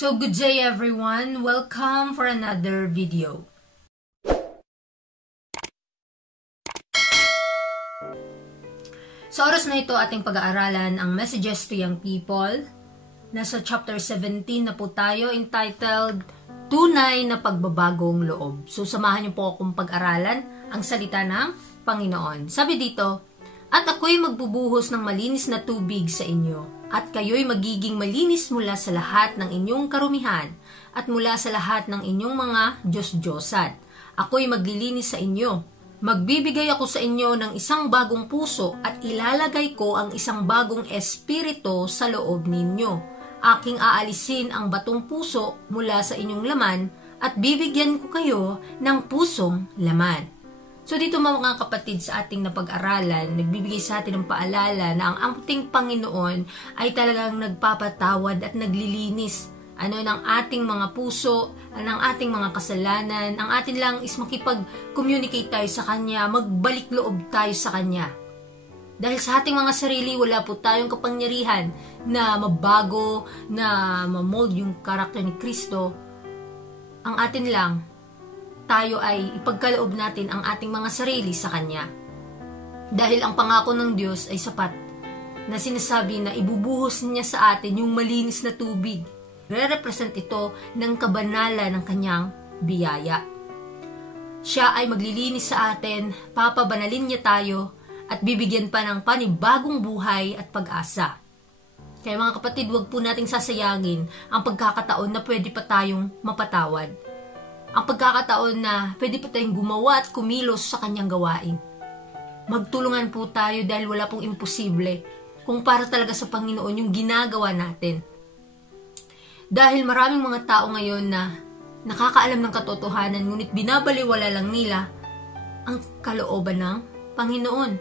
So good day everyone, welcome for another video. Sa oras na ito ating pag-aaralan ang Messages to Young People. Nasa chapter 17 na po tayo, entitled Tunay na Pagbabagong Loob. So samahan niyo po akong pag-aralan ang salita ng Panginoon. Sabi dito, "At ako'y magbubuhos ng malinis na tubig sa inyo, at kayo'y magiging malinis mula sa lahat ng inyong karumihan, at mula sa lahat ng inyong mga Diyos-Diyosan. Ako'y maglilinis sa inyo. Magbibigay ako sa inyo ng isang bagong puso, at ilalagay ko ang isang bagong espiritu sa loob ninyo. Aking aalisin ang batong puso mula sa inyong laman, at bibigyan ko kayo ng pusong laman." So dito mga kapatid, sa ating napag-aralan, nagbibigay sa atin ng paalala na ang ating Panginoon ay talagang nagpapatawad at naglilinis ng ating mga puso, ng ating mga kasalanan. Ang atin lang is makipag-communicate tayo sa Kanya, magbalik loob tayo sa Kanya. Dahil sa ating mga sarili, wala po tayong kapangyarihan na mabago, na mamold yung karakter ni Kristo. Ang atin lang, tayo ay ipagkaloob natin ang ating mga sarili sa Kanya. Dahil ang pangako ng Diyos ay sapat, na sinasabi na ibubuhos niya sa atin yung malinis na tubig. Re-represent ito ng kabanalan ng Kanyang biyaya. Siya ay maglilinis sa atin, papabanalin niya tayo, at bibigyan pa ng panibagong buhay at pag-asa. Kaya mga kapatid, huwag po nating sasayangin ang pagkakataon na pwede pa tayong mapatawad. Ang pagkakataon na pwede pa tayong gumawa at kumilos sa Kanyang gawain. Magtulungan po tayo dahil wala pong imposible kung para talaga sa Panginoon yung ginagawa natin. Dahil maraming mga tao ngayon na nakakaalam ng katotohanan ngunit binabaliwala lang nila ang kalooban ng Panginoon.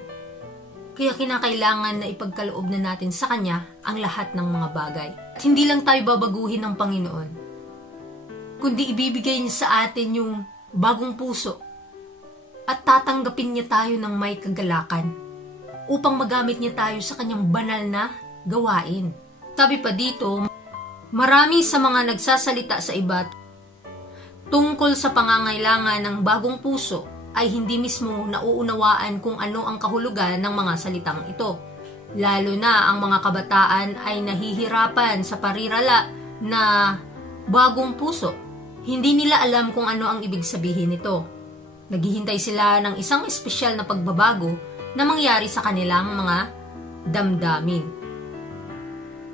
Kaya kinakailangan na ipagkaloob na natin sa Kanya ang lahat ng mga bagay. At hindi lang tayo babaguhin ng Panginoon, kundi ibibigay niya sa atin yung bagong puso at tatanggapin niya tayo ng may kagalakan upang magamit niya tayo sa Kanyang banal na gawain. Sabi pa dito, marami sa mga nagsasalita sa iba tungkol sa pangangailangan ng bagong puso ay hindi mismo nauunawaan kung ano ang kahulugan ng mga salitang ito. Lalo na ang mga kabataan ay nahihirapan sa parirala na bagong puso. Hindi nila alam kung ano ang ibig sabihin nito. Naghihintay sila ng isang espesyal na pagbabago na mangyari sa kanilang mga damdamin.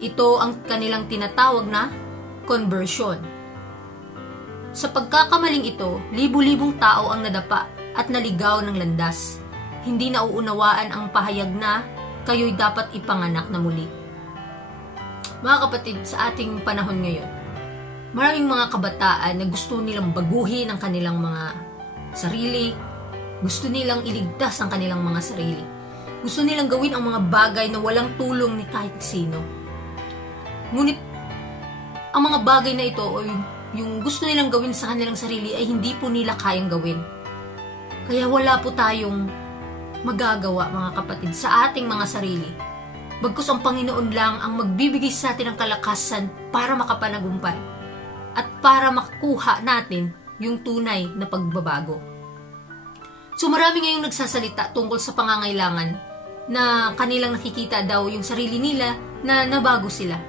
Ito ang kanilang tinatawag na conversion. Sa pagkakamaling ito, libu-libong tao ang nadapa at naligaw ng landas. Hindi nauunawaan ang pahayag na kayo'y dapat ipanganak na muli. Mga kapatid, sa ating panahon ngayon, maraming mga kabataan na gusto nilang baguhin ang kanilang mga sarili, gusto nilang iligtas ang kanilang mga sarili, gusto nilang gawin ang mga bagay na walang tulong ni kahit sino. Ngunit, ang mga bagay na ito o yung gusto nilang gawin sa kanilang sarili ay hindi po nila kayang gawin. Kaya wala po tayong magagawa mga kapatid sa ating mga sarili. Bagkus ang Panginoon lang ang magbibigay sa atin ng kalakasan para makapanagumpay at para makuha natin yung tunay na pagbabago. So marami ngayong nagsasalita tungkol sa pangangailangan na kanilang nakikita daw yung sarili nila na nabago sila.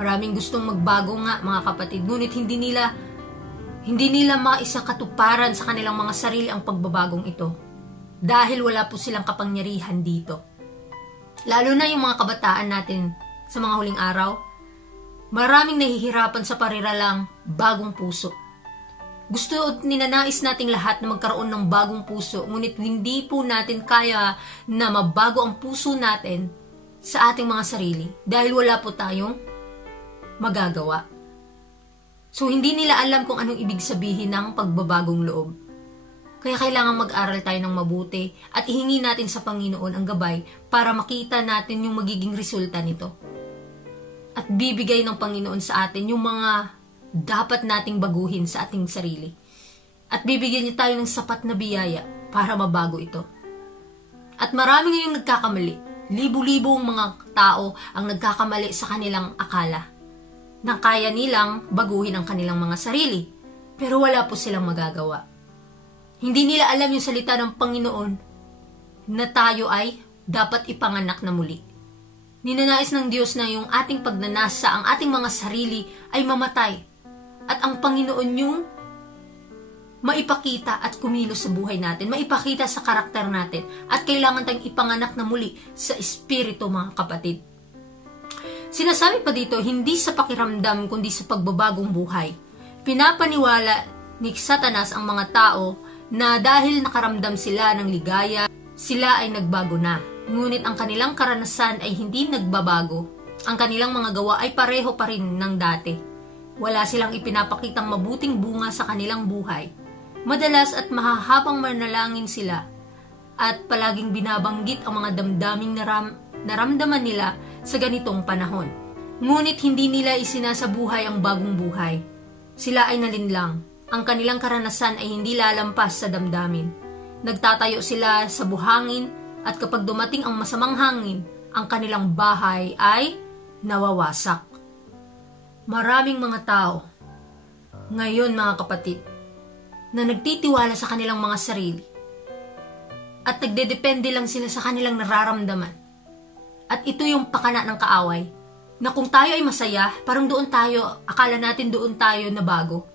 Maraming gustong magbago nga mga kapatid, ngunit hindi nila maisakatuparan sa kanilang mga sarili ang pagbabagong ito dahil wala po silang kapangyarihan dito. Lalo na yung mga kabataan natin sa mga huling araw, maraming nahihirapan sa pariralang bagong puso. Gusto ninanais nating lahat na magkaroon ng bagong puso, ngunit hindi po natin kaya na mabago ang puso natin sa ating mga sarili dahil wala po tayong magagawa. So hindi nila alam kung anong ibig sabihin ng pagbabagong loob. Kaya kailangan mag-aral tayo ng mabuti at ihingi natin sa Panginoon ang gabay para makita natin yung magiging resulta nito. At bibigay ng Panginoon sa atin yung mga dapat nating baguhin sa ating sarili. At bibigyan niya tayo ng sapat na biyaya para mabago ito. At marami ngayong nagkakamali. Libu-libong mga tao ang nagkakamali sa kanilang akala. na kaya nilang baguhin ang kanilang mga sarili. Pero wala po silang magagawa. Hindi nila alam yung salita ng Panginoon na tayo ay dapat ipanganak na muli. Ninanais ng Diyos na yung ating pagnanasa, ang ating mga sarili ay mamatay. At ang Panginoon yung maipakita at kumilos sa buhay natin, maipakita sa karakter natin. At kailangan tayong ipanganak na muli sa Espiritu, mga kapatid. Sinasabi pa dito, hindi sa pakiramdam kundi sa pagbabagong buhay. Pinapaniwala ni Satanas ang mga tao na dahil nakaramdam sila ng ligaya, sila ay nagbago na. Ngunit ang kanilang karanasan ay hindi nagbabago. Ang kanilang mga gawa ay pareho pa rin ng dati. Wala silang ipinapakitang mabuting bunga sa kanilang buhay. Madalas at mahahabang manalangin sila at palaging binabanggit ang mga damdaming naramdaman nila sa ganitong panahon. Ngunit hindi nila isinasabuhay ang bagong buhay. Sila ay nalinlang. Ang kanilang karanasan ay hindi lalampas sa damdamin. Nagtatayo sila sa buhangin at kapag dumating ang masamang hangin, ang kanilang bahay ay nawawasak. Maraming mga tao, ngayon mga kapatid, na nagtitiwala sa kanilang mga sarili at nagdedepende lang sila sa kanilang nararamdaman. At ito yung pakana ng kaaway, na kung tayo ay masaya, parang doon tayo, akala natin doon tayo na bago.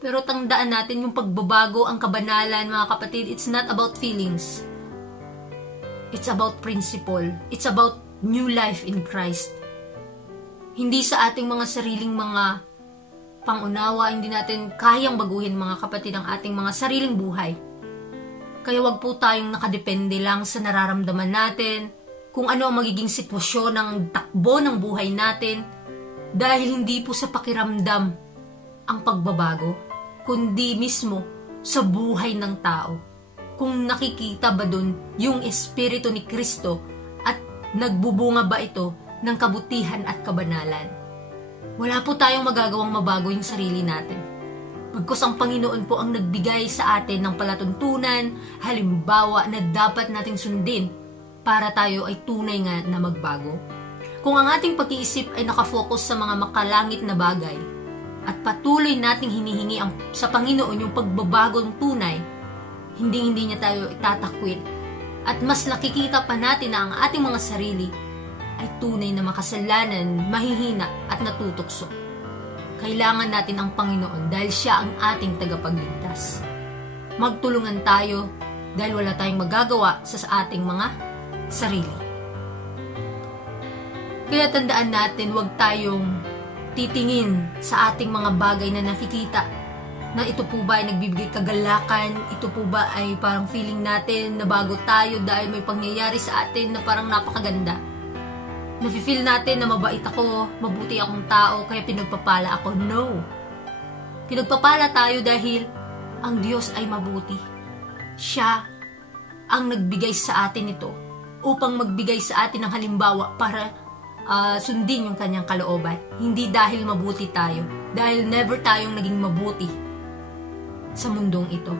Pero tandaan natin yung pagbabago, ang kabanalan, mga kapatid, it's not about feelings. It's about principle. It's about new life in Christ. Hindi sa ating mga sariling mga pangunawa, hindi natin kayang baguhin, mga kapatid, ang ating mga sariling buhay. Kaya wag po tayong nakadepende lang sa nararamdaman natin, kung ano ang magiging sitwasyon ng takbo ng buhay natin, dahil hindi po sa pakiramdam ang pagbabago, kundi mismo sa buhay ng tao. Kung nakikita ba dun yung Espiritu ni Kristo at nagbubunga ba ito ng kabutihan at kabanalan. Wala po tayong magagawang mabago yung sarili natin. Bagkus ang Panginoon po ang nagbigay sa atin ng palatuntunan, halimbawa na dapat nating sundin para tayo ay tunay nga na magbago. Kung ang ating pag-iisip ay nakafocus sa mga makalangit na bagay at patuloy nating hinihingi sa Panginoon yung pagbabagong tunay, hindi niya tayo itatakwil. At mas nakikita pa natin na ang ating mga sarili ay tunay na makasalanan, mahihina at natutukso. Kailangan natin ang Panginoon dahil siya ang ating tagapagligtas. Magtulungan tayo dahil wala tayong magagawa sa ating mga sarili. Kaya tandaan natin, huwag tayong titingin sa ating mga bagay na nakikita na ito po ba ay nagbibigay kagalakan, ito po ba ay parang feeling natin na bago tayo dahil may pangyayari sa atin na parang napakaganda. Nafe-feel natin na mabait ako, mabuti akong tao, kaya pinagpapala ako. No. Pinagpapala tayo dahil ang Diyos ay mabuti. Siya ang nagbigay sa atin ito upang magbigay sa atin ng halimbawa para sundin yung kanyang kalooban. Hindi dahil mabuti tayo, dahil never tayong naging mabuti sa mundong ito.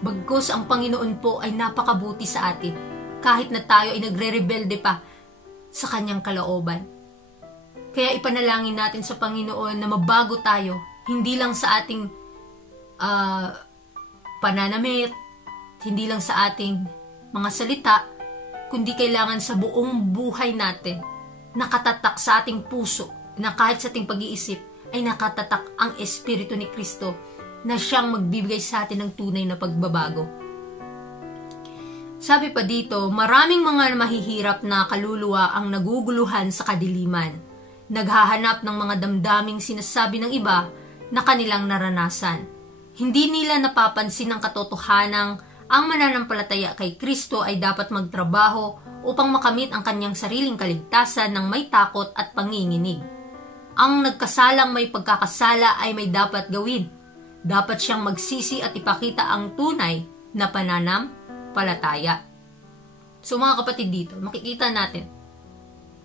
Bagkus ang Panginoon po ay napakabuti sa atin, kahit na tayo ay nagre-rebelde pa sa kanyang kalooban. Kaya ipanalangin natin sa Panginoon na mabago tayo, hindi lang sa ating pananamit, hindi lang sa ating mga salita, kundi kailangan sa buong buhay natin, nakatatak sa ating puso, na kahit sa ating pag-iisip, ay nakatatak ang Espiritu ni Kristo na siyang magbibigay sa atin ng tunay na pagbabago. Sabi pa dito, maraming mga mahihirap na kaluluwa ang naguguluhan sa kadiliman, naghahanap ng mga damdaming sinasabi ng iba na kanilang naranasan. Hindi nila napapansin ang katotohanang ang mananampalataya kay Kristo ay dapat magtrabaho upang makamit ang kanyang sariling kaligtasan ng may takot at panginginig. Ang nagkasalang may pagkakasala ay may dapat gawin. Dapat siyang magsisi at ipakita ang tunay na pananampalataya. So mga kapatid, dito makikita natin,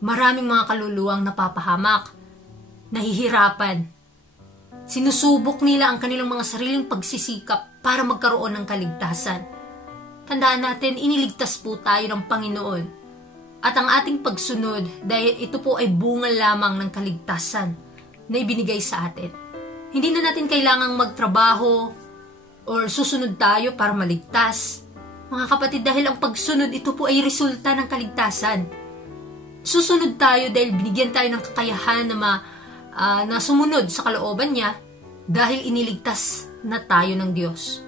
maraming mga kaluluwang napapahamak, nahihirapan. Sinusubok nila ang kanilang mga sariling pagsisikap para magkaroon ng kaligtasan. Tandaan natin, iniligtas po tayo ng Panginoon. At ang ating pagsunod, dahil ito po ay bunga lamang ng kaligtasan, na ibinigay sa atin. Hindi na natin kailangang magtrabaho or susunod tayo para maligtas. Mga kapatid, dahil ang pagsunod, ito po ay resulta ng kaligtasan. Susunod tayo dahil binigyan tayo ng kakayahan na sumunod sa kalooban niya dahil iniligtas na tayo ng Diyos.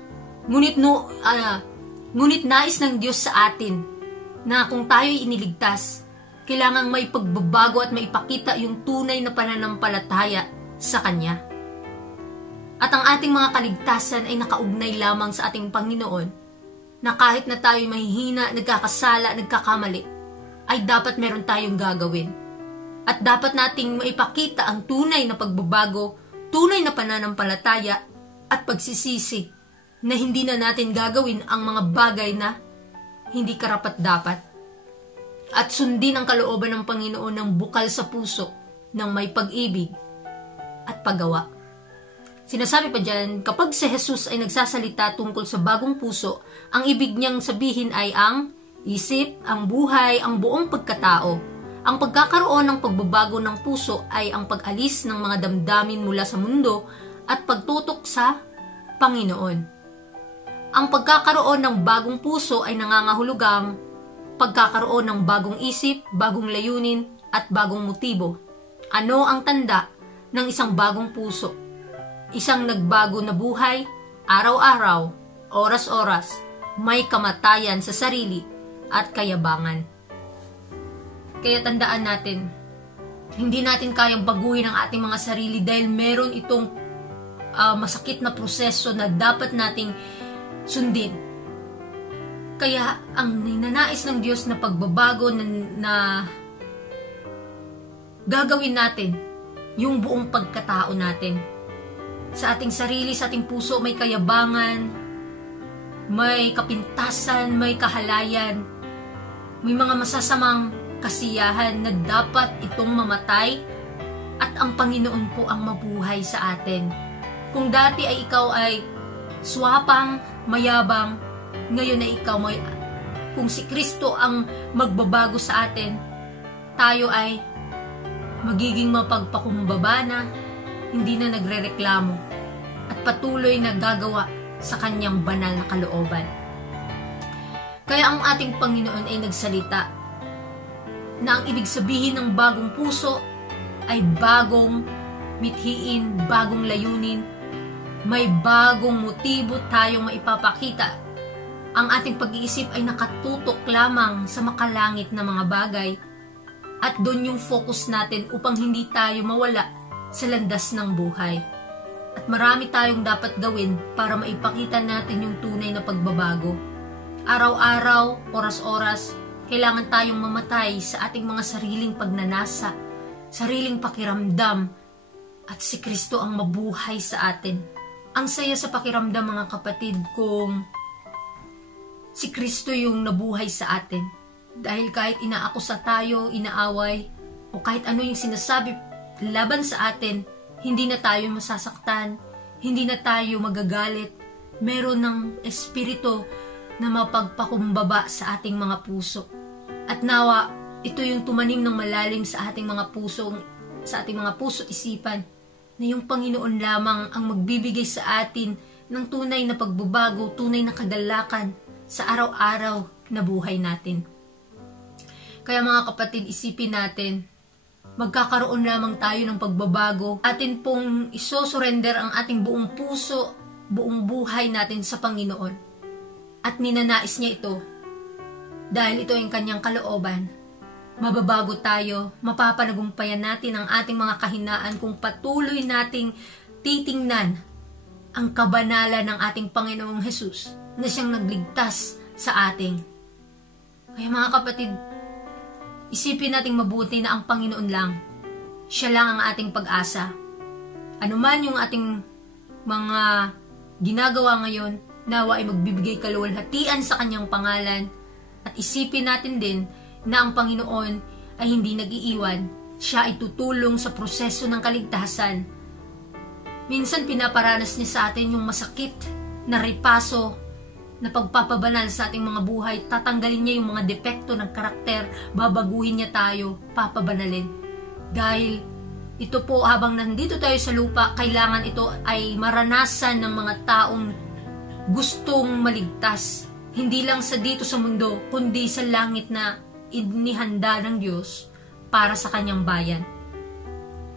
Ngunit nais ng Diyos sa atin na kung tayo'y iniligtas, kailangang may pagbabago at maipakita yung tunay na pananampalataya sa Kanya. At ang ating mga kaligtasan ay nakaugnay lamang sa ating Panginoon, na kahit na tayo'y mahihina, nagkakasala, nagkakamali, ay dapat meron tayong gagawin. At dapat nating maipakita ang tunay na pagbabago, tunay na pananampalataya at pagsisisi na hindi na natin gagawin ang mga bagay na hindi karapat-dapat. At sundin ang kalooban ng Panginoon ng bukal sa puso ng may pag-ibig at paggawa. Sinasabi pa dyan, kapag si Jesus ay nagsasalita tungkol sa bagong puso, ang ibig niyang sabihin ay ang isip, ang buhay, ang buong pagkatao. Ang pagkakaroon ng pagbabago ng puso ay ang pag-alis ng mga damdamin mula sa mundo at pagtutok sa Panginoon. Ang pagkakaroon ng bagong puso ay nangangahulugang pagkakaroon ng bagong isip, bagong layunin, at bagong motibo. Ano ang tanda ng isang bagong puso? Isang nagbago na buhay, araw-araw, oras-oras, may kamatayan sa sarili at kayabangan. Kaya tandaan natin, hindi natin kayang baguhin ang ating mga sarili dahil meron itong masakit na proseso na dapat nating sundin. Kaya ang ninanais ng Diyos na pagbabago na gagawin natin, yung buong pagkatao natin. Sa ating sarili, sa ating puso, may kayabangan, may kapintasan, may kahalayan, may mga masasamang kasiyahan na dapat itong mamatay at ang Panginoon po ang mabuhay sa atin. Kung dati ay ikaw ay swapang, mayabang, ngayon ay ikaw kung si Kristo ang magbabago sa atin, tayo ay magiging mapagpakumbaba na, hindi na nagrereklamo at patuloy na gagawa sa kanyang banal na kalooban. Kaya ang ating Panginoon ay nagsalita na ang ibig sabihin ng bagong puso ay bagong mithiin, bagong layunin, may bagong motibo tayong maipapakita. Ang ating pag-iisip ay nakatutok lamang sa makalangit na mga bagay at doon yung focus natin upang hindi tayo mawala sa landas ng buhay. At marami tayong dapat gawin para maipakita natin yung tunay na pagbabago. Araw-araw, oras-oras, kailangan tayong mamatay sa ating mga sariling pagnanasa, sariling pakiramdam, at si Kristo ang mabuhay sa atin. Ang saya sa pakiramdam, mga kapatid, kung si Kristo yung nabuhay sa atin. Dahil kahit inaakusa tayo, inaaway, o kahit ano yung sinasabi laban sa atin, hindi na tayo masasaktan, hindi na tayo magagalit. Meron ng espiritu na mapagpakumbaba sa ating mga puso. At nawa, ito yung tumanim ng malalim sa ating mga puso isipan, na yung Panginoon lamang ang magbibigay sa atin ng tunay na pagbabago, tunay na kagalakan sa araw-araw na buhay natin. Kaya mga kapatid, isipin natin, magkakaroon lamang tayo ng pagbabago. Atin pong isosurrender ang ating buong puso, buong buhay natin sa Panginoon. At ninanais niya ito. Dahil ito ang kanyang kalooban. Mababago tayo, mapapanagumpayan natin ang ating mga kahinaan kung patuloy nating titingnan ang kabanalan ng ating Panginoong Hesus na siyang nagligtas sa ating. Kaya mga kapatid, isipin nating mabuti na ang Panginoon lang. Siya lang ang ating pag-asa. Ano man yung ating mga ginagawa ngayon, nawa ay magbibigay kaluwalhatian sa kanyang pangalan. At isipin natin din na ang Panginoon ay hindi nag-iiwan. Siya ay tutulong sa proseso ng kaligtasan. Minsan pinaparanas niya sa atin yung masakit na ripaso na pagpapabanal sa ating mga buhay. Tatanggalin niya yung mga depekto ng karakter, babaguhin niya tayo, papabanalin. Dahil ito po habang nandito tayo sa lupa, kailangan ito ay maranasan ng mga taong gustong maligtas. Hindi lang sa dito sa mundo, kundi sa langit na inihanda ng Diyos para sa kanyang bayan.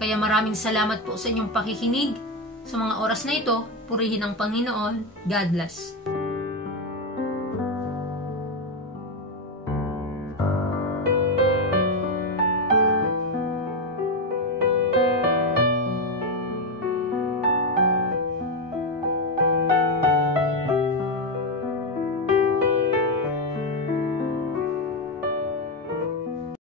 Kaya maraming salamat po sa inyong pakikinig. Sa mga oras na ito, purihin ang Panginoon. God bless.